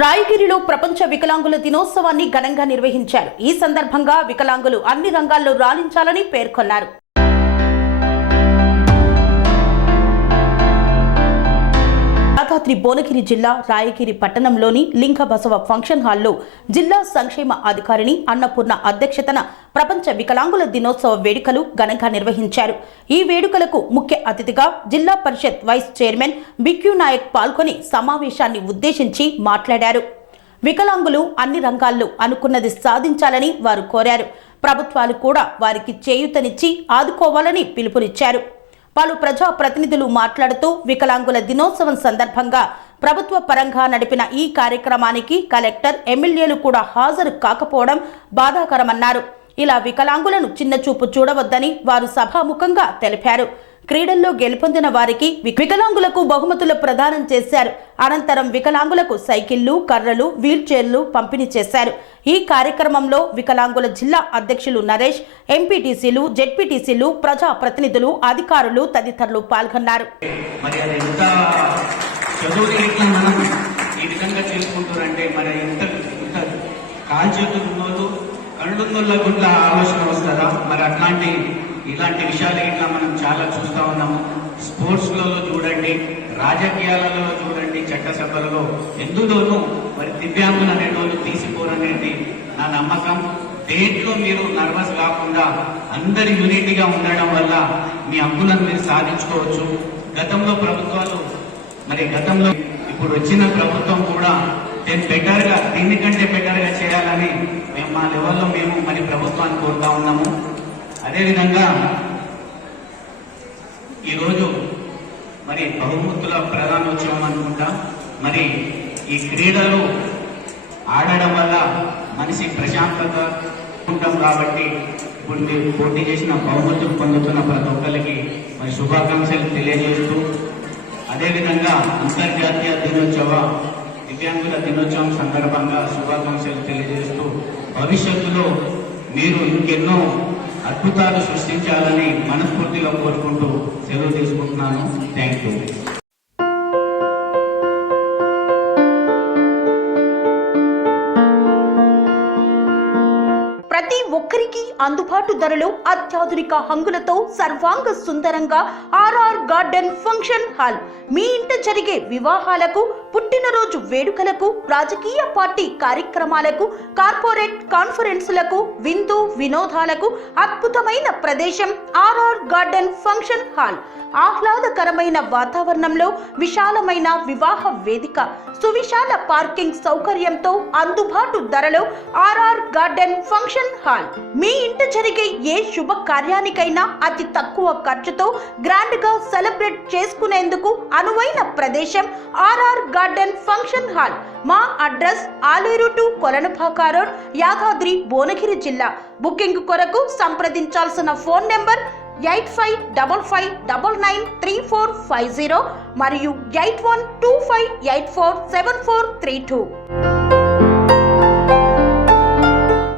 రాయగిరిలో ప్రపంచ వికలాంగుల దినోత్సవాన్ని ఘనంగా నిర్వహించారు. ఈ సందర్భంగా వికలాంగులు అన్ని రంగాల్లో రాణించాలని పేర్కొన్నారు. యాదాద్రి భువనగిరి జిల్లా రాయగిరి పట్టణంలోని లింగబసవ ఫంక్షన్ హాల్లో జిల్లా సంక్షేమ అధికారిని అన్నపూర్ణ అధ్యక్షతన ప్రపంచ వికలాంగుల దినోత్సవ వేడుకలు ఘనంగా నిర్వహించారు. ఈ వేడుకలకు ముఖ్య అతిథిగా జిల్లా పరిషత్ వైస్ చైర్మన్ బిక్యూ నాయక్ పాల్గొని సమావేశాన్ని ఉద్దేశించి మాట్లాడారు. వికలాంగులు అన్ని రంగాల్లో అనుకున్నది సాధించాలని వారు కోరారు. ప్రభుత్వాలు కూడా వారికి చేయూతనిచ్చి ఆదుకోవాలని పిలుపునిచ్చారు. పలు ప్రజా ప్రతినిధులు మాట్లాడుతూ వికలాంగుల దినోత్సవం సందర్భంగా ప్రభుత్వ పరంగా నడిపిన ఈ కార్యక్రమానికి కలెక్టర్, ఎమ్మెల్యేలు కూడా హాజరు కాకపోవడం బాధాకరమన్నారు. ఇలా వికలాంగులను చిన్నచూపు చూడవద్దని వారు సభాముఖంగా తెలిపారు. క్రీడల్లో గెలుపొందిన వారికి వికలాంగులకు బహుమతులు ప్రదానం చేశారు. అనంతరం వికలాంగులకు సైకిళ్లు, కర్రలు, వీల్ చైర్లు పంపిణీ చేశారు. ఈ కార్యక్రమంలో వికలాంగుల జిల్లా అధ్యక్షులు నరేష్, ఎంపీటీసీలు, జెడ్పీటీసీలు, ప్రజా ప్రతినిధులు, అధికారులు తదితరులు పాల్గొన్నారు. ఆలోచన వస్తుందా? మరి ఇలాంటి విషయాలు ఇట్లా మనం చాలా చూస్తూ ఉన్నాము. స్పోర్ట్స్లలో చూడండి, రాజకీయాలలో చూడండి, చట్టసభలలో ఎందులోనూ మరి దివ్యాంగులు అనేటోళ్ళు తీసిపోరనేది నా నమ్మకం. దేంట్లో మీరు నర్వస్ కాకుండా అందరి యూనిటీగా ఉండడం వల్ల మీ హక్కులను మీరు సాధించుకోవచ్చు. గతంలో ప్రభుత్వాలు గతంలో ఇప్పుడు వచ్చిన ప్రభుత్వం కూడా బెటర్గా దీనికంటే బెటర్గా చేయాలని మేము మా లెవెల్లో మేము మరి ప్రభుత్వాన్ని కోరుతా ఉన్నాము. అదేవిధంగా ఈరోజు మరి బహుమతుల ప్రధానోత్సవం అనుకుంటా. మరి ఈ క్రీడలు ఆడడం వల్ల మనిషి ప్రశాంతత ఉంటాం కాబట్టి ఇప్పుడు మీరు పోటీ చేసిన బహుమతులు పొందుతున్న ప్రతి ఒక్కరికి మరి శుభాకాంక్షలు తెలియజేస్తూ, అదేవిధంగా అంతర్జాతీయ దివ్యాంగుల దినోత్సవం సందర్భంగా శుభాకాంక్షలు తెలియజేస్తూ భవిష్యత్తులో మీరు ఇంకెన్నో అద్భుతాలు సృష్టించాలని మనస్ఫూర్తిగా కోరుకుంటూ సెలవు తీసుకుంటున్నాను. Thank you. ప్రతి ఒక్కరికి అందుబాటు ధరలో అత్యాధునిక హంగులతో సర్వాంగ సుందరంగా ఆర్ఆర్ గార్డెన్ ఫంక్షన్ హాల్. మీ ఇంట జరిగే వివాహాలకు, పుట్టినరోజు వేడుకలకు, రాజకీయ పార్టీ కార్యక్రమాలకు, కార్పొరేట్ కాన్ఫరెన్సులకు, విందు వినోదాలకు అద్భుతమైన ప్రదేశం ఆర్ఆర్ గార్డెన్ ఫంక్షన్ హాల్. ఆహ్లాదకరమైన వాతావరణంలో విశాలమైన వివాహ వేదిక, సువిశాల పార్కింగ్ సౌకర్యంతో అందుబాటు ధరలో ఆర్ఆర్ గార్డెన్ ఫంక్షన్ హాల్. మీ ఇంట జరిగే ఏ శుభ కార్యానికైనా అతి తక్కువ ఖర్చుతో గ్రాండ్ గా సెలబ్రేట్ చేసుకునేందుకు అనువైన ప్రదేశం ఆర్ఆర్ గార్డెన్ ఫంక్షన్ హాల్. మా address Aleru to Kolanupaka road, Yadadri Bhuvanagiri జిల్లా. బుకింగ్ కొరకు సంప్రదించాల్సిన ఫోన్ నెంబర్ 8555993450 మరియు 8125847432.